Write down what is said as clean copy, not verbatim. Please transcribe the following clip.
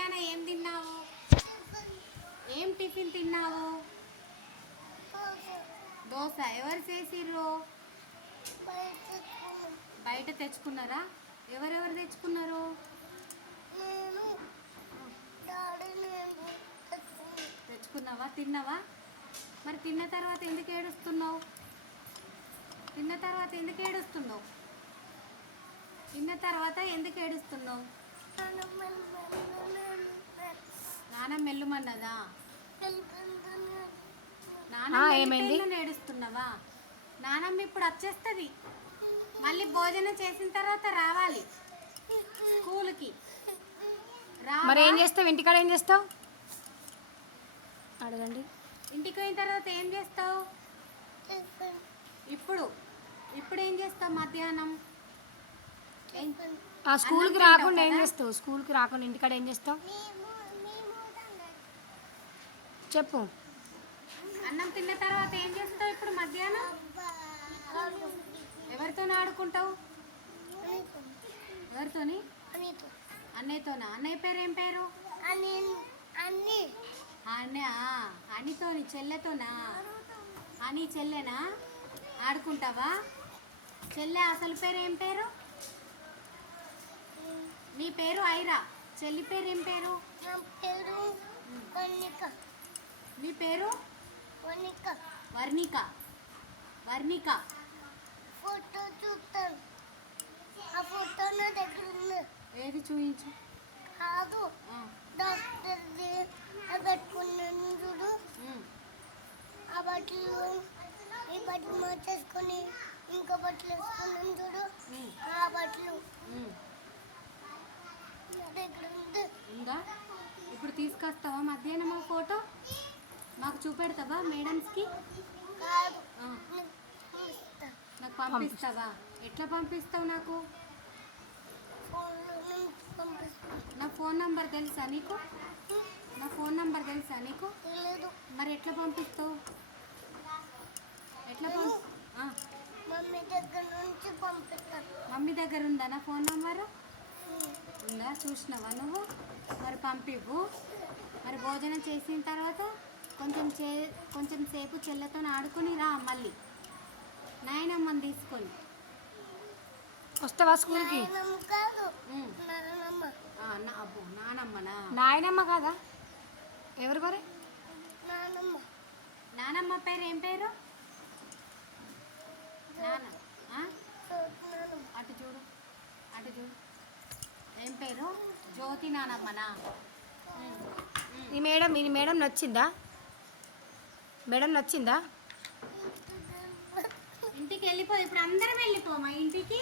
మధ్యాహ్నం ఏం తిన్నావు? ఏం టిఫిన్ తిన్నావు? దోశ. ఎవరు చేసిర్రు? బయట తెచ్చుకున్నారా? ఎవరెవరు తెచ్చుకున్నారు? తెచ్చుకున్నావా? తిన్నావా? మరి తిన్న తర్వాత ఎందుకు ఏడుస్తున్నావు? తిన్న తర్వాత ఎందుకు ఏడుస్తున్నావు? తిన్న తర్వాత ఎందుకు ఏడుస్తున్నావు? నాన్న మెల్లుమన్నదా? నాన్న ఏడుస్తున్నావా? నానమ్మ ఇప్పుడు వచ్చేస్తుంది. మళ్ళీ భోజనం చేసిన తర్వాత రావాలి స్కూల్కి. మరి ఏం చేస్తావు? ఇంటికాడ ఏం చేస్తావు అడగండి. ఇంటికి పోయిన తర్వాత ఏం చేస్తావు? ఇప్పుడు ఇప్పుడు ఏం చేస్తావు? మధ్యాహ్నం స్కూల్కి రాకుండా ఏం చేస్తావు? స్కూల్కి రాకుండా ఇంటికాడ ఏం చేస్తావు చెప్పు. అన్నం తిన్న తర్వాత ఏం చేస్తావు? ఇప్పుడు మధ్యాహ్నం ఎవరితో ఆడుకుంటావు? ఎవరితోని? అన్నయ్యతోనా? అన్నయ్య పేరు ఏం పేరు? అనితోని చెల్లెతోనా? అని చెల్లెనా? ఆడుకుంటావా? చెల్లె అసలు పేరు ఏం పేరు? నీ పేరు ఐరా. చెల్లి పేరు ఏం పేరు? నీ పేరు వర్ణిక. వర్ణిక. ఫోటో చూస్తాను. ఆ ఫోటో నా దగ్గర ఉంది. ఏది చూపించు. కాదు, డాక్టర్ పెట్టుకున్నాను చూడు. ఆ బట్టలు ఈ బట్టలు మార్చేసుకొని ఇంకో బట్టలు వేసుకున్నాను చూడు. ఆ బట్టలు దగ్గర ఉంది. ఉందా? ఇప్పుడు తీసుకొస్తావా మధ్యాహ్నం ఆ ఫోటో? మాకు చూపెడతావా మేడమ్స్కి? కాదు, నాకు పంపిస్తావా? ఎట్లా పంపిస్తావు నాకు? నా ఫోన్ నంబర్ తెలుసా నీకు? నా ఫోన్ నంబర్ తెలుసా నీకు? మరి ఎట్లా పంపిస్తావు? ఎట్లా మమ్మీ దగ్గర నుంచి పంపిస్తాను. మమ్మీ దగ్గర ఉందా నా ఫోన్ నంబరు? ఉందా? చూసినావా నువ్వు? మరి పంపివ్వు. మరి భోజనం చేసిన తర్వాత కొంచెం సేపు చెల్లెతో ఆడుకొని రా. మళ్ళీ నాయనమ్మని తీసుకొని వస్తావా స్కూల్కి? అబ్బో, నానమ్మనా? నాయనమ్మ కాదా? ఎవరు మరి? నానమ్మ పేరు ఏం పేరు? అటు చూడు, అటు చూడు. ఏం పేరు? జ్యోతి నానమ్మనా? ఈ మేడం నచ్చిందా? మేడం నచ్చిందా? ఇంటికి వెళ్ళిపో. ఇప్పుడు అందరం వెళ్ళిపోమా ఇంటికి.